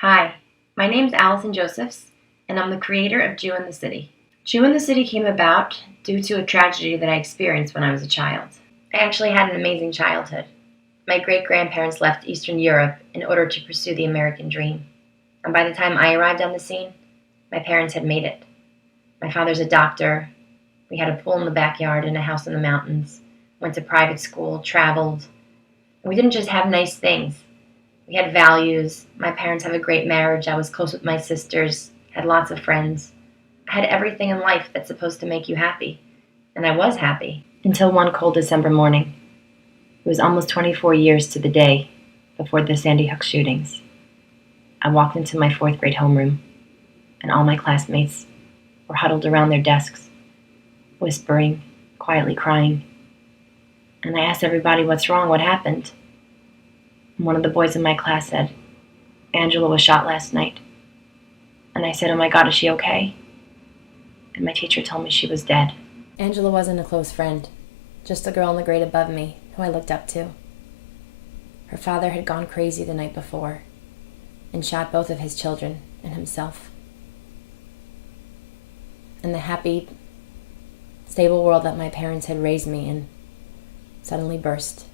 Hi, my name's Allison Josephs, and I'm the creator of Jew in the City. Jew in the City came about due to a tragedy that I experienced when I was a child. I actually had an amazing childhood. My great-grandparents left Eastern Europe in order to pursue the American dream, and by the time I arrived on the scene, my parents had made it. My father's a doctor. We had a pool in the backyard and a house in the mountains, went to private school, traveled. And we didn't just have nice things. We had values. My parents have a great marriage. I was close with my sisters, had lots of friends. I had everything in life that's supposed to make you happy. And I was happy. Until one cold December morning. It was almost 24 years to the day before the Sandy Hook shootings. I walked into my fourth grade homeroom, and all my classmates were huddled around their desks, whispering, quietly crying. And I asked everybody, "What's wrong? What happened?" And one of the boys in my class said, "Angela was shot last night." And I said, "Oh my God, is she okay?" And my teacher told me she was dead. Angela wasn't a close friend, just a girl in the grade above me who I looked up to. Her father had gone crazy the night before and shot both of his children and himself. And the happy, stable world that my parents had raised me in suddenly burst.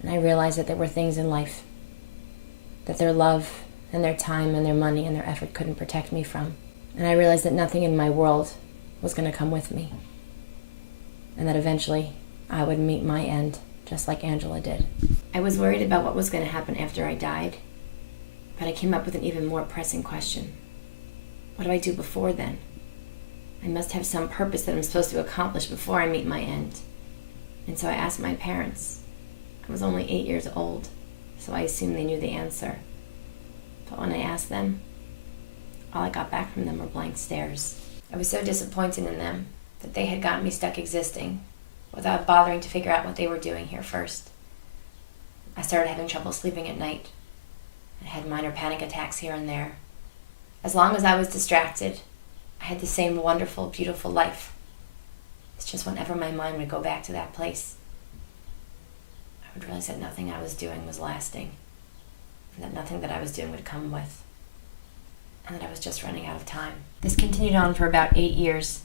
And I realized that there were things in life that their love and their time and their money and their effort couldn't protect me from. And I realized that nothing in my world was going to come with me. And that eventually I would meet my end, just like Angela did. I was worried about what was going to happen after I died, but I came up with an even more pressing question. What do I do before then? I must have some purpose that I'm supposed to accomplish before I meet my end. And so I asked my parents. I was only 8 years old, so I assumed they knew the answer. But when I asked them, all I got back from them were blank stares. I was so disappointed in them that they had gotten me stuck existing without bothering to figure out what they were doing here first. I started having trouble sleeping at night. I had minor panic attacks here and there. As long as I was distracted, I had the same wonderful, beautiful life. It's just whenever my mind would go back to that place, I would realize that nothing I was doing was lasting, and that nothing that I was doing would come with, and that I was just running out of time. This continued on for about 8 years,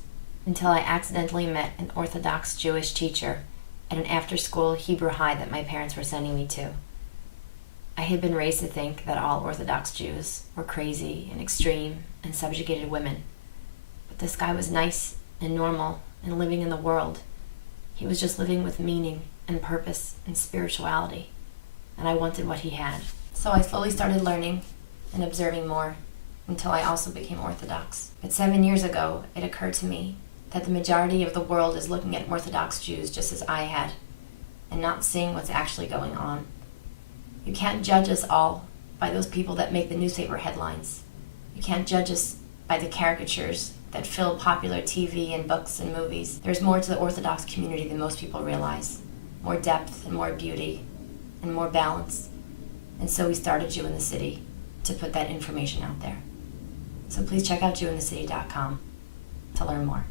until I accidentally met an Orthodox Jewish teacher at an after-school Hebrew high that my parents were sending me to. I had been raised to think that all Orthodox Jews were crazy and extreme and subjugated women, but this guy was nice and normal and living in the world. He was just living with meaning and purpose and spirituality, and I wanted what he had. So I slowly started learning and observing more until I also became Orthodox. But 7 years ago, it occurred to me that the majority of the world is looking at Orthodox Jews just as I had, and not seeing what's actually going on. You can't judge us all by those people that make the newspaper headlines. You can't judge us by the caricatures that fill popular TV and books and movies. There's more to the Orthodox community than most people realize. More depth and more beauty and more balance. And so we started Jew in the City to put that information out there. So please check out jewinthecity.com to learn more.